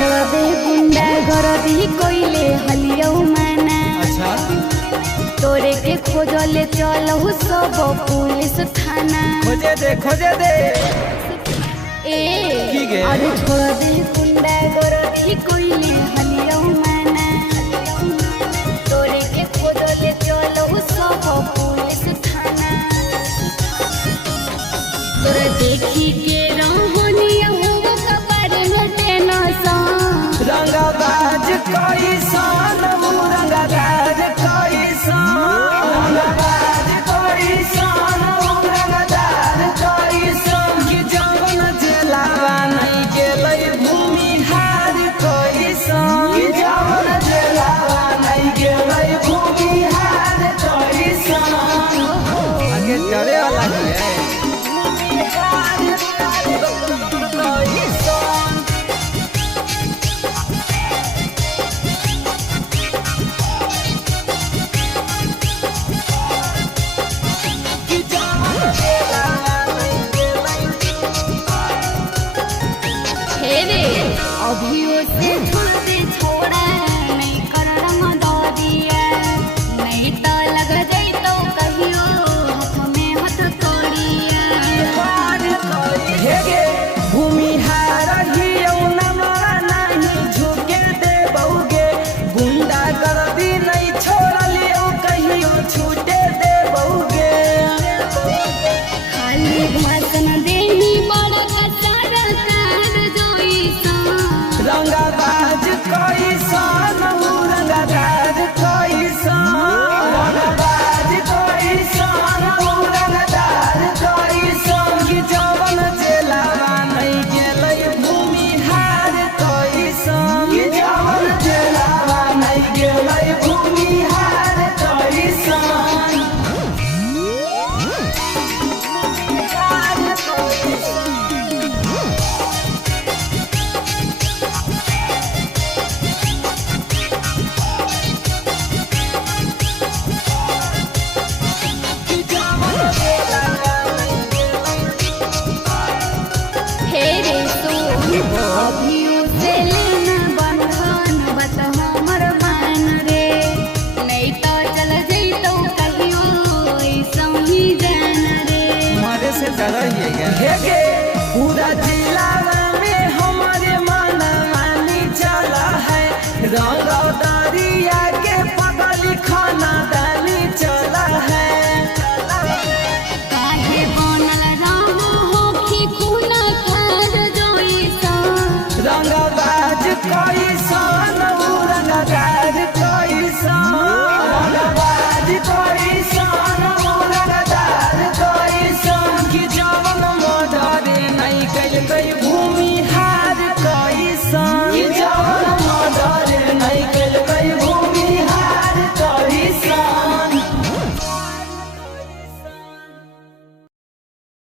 छोड़ दे गुंडा गरदी कोइले हलियो माना। अच्छा तोरे के खोजले चलहु सब पुलिस थाना। खोजे दे ए अरे छोड़ दे गुंडा गरदी कोइले हलियो माना। तोरे के खोजले चलहु सब पुलिस थाना। तोरे देखी के रंगनिया हो कपार में टेनसा रंगबाज कैसा